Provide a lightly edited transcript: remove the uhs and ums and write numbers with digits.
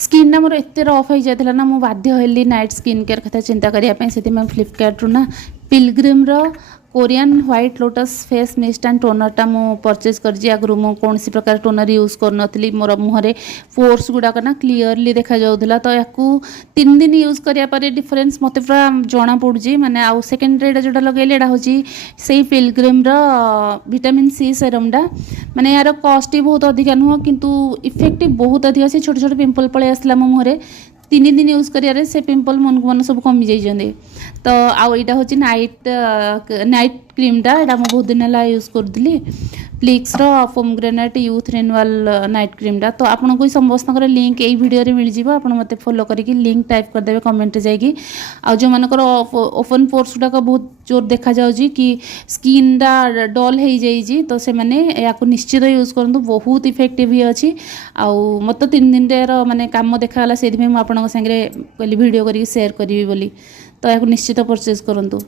Skin ना मोर एत rough हो जाता ना मुझे बाध्य हली नाइट स्किन केयर कथा चिंता करने से फ्लिपकार्ट ना Pilgrim Korean white lotus face mist and टोनरटा मु परचेज कर आगु मुझे कौन प्रकार टोनर यूज कर मोर मुहर पोर्स गुड़ाक ना क्लीयरली देखा जाऊला तो या 3 दिन यूज कराया डिफरेन्स मत पूरा जना पड़ी माने आउ सेकेंडरी जोटा लगे हूँ से पिलग्रिम विटामिन सी सेरमटा माने यार कॉस्ट भी बहुत अधिका नुह किंतु इफेक्टिव बहुत अधिक से छोट छोट पिंपल पलि आसला मो मुहर 3 दिन यूज कर से पिंपल मन को मन सब कमी जाइए तो आउ यहाँ हूँ नाइट क्रीमटा यहाँ मुझे बहुत दिन है यूज करी प्लिक्स पोमग्रेनेट यूथ रिन्यूअल नाइट क्रीमटा तो आपन को समस्त लिंक यही वीडियो मिल जाव आप मत फॉलो करके लिंक टाइप करदे कमेंट जाकि आ जो मानकर ओपन पोर्स गुड़ाक बहुत जोर देखा जाउजी कि स्किन डल हो जाइए तो से मैंने या निश्चित यूज करूँ बहुत इफेक्टिव ही अच्छी आउ मत 3 दिन माने काम देखाला से आप सांगे कहली वीडियो करके शेयर करी बोली तो या निश्चित परचेज करूँ।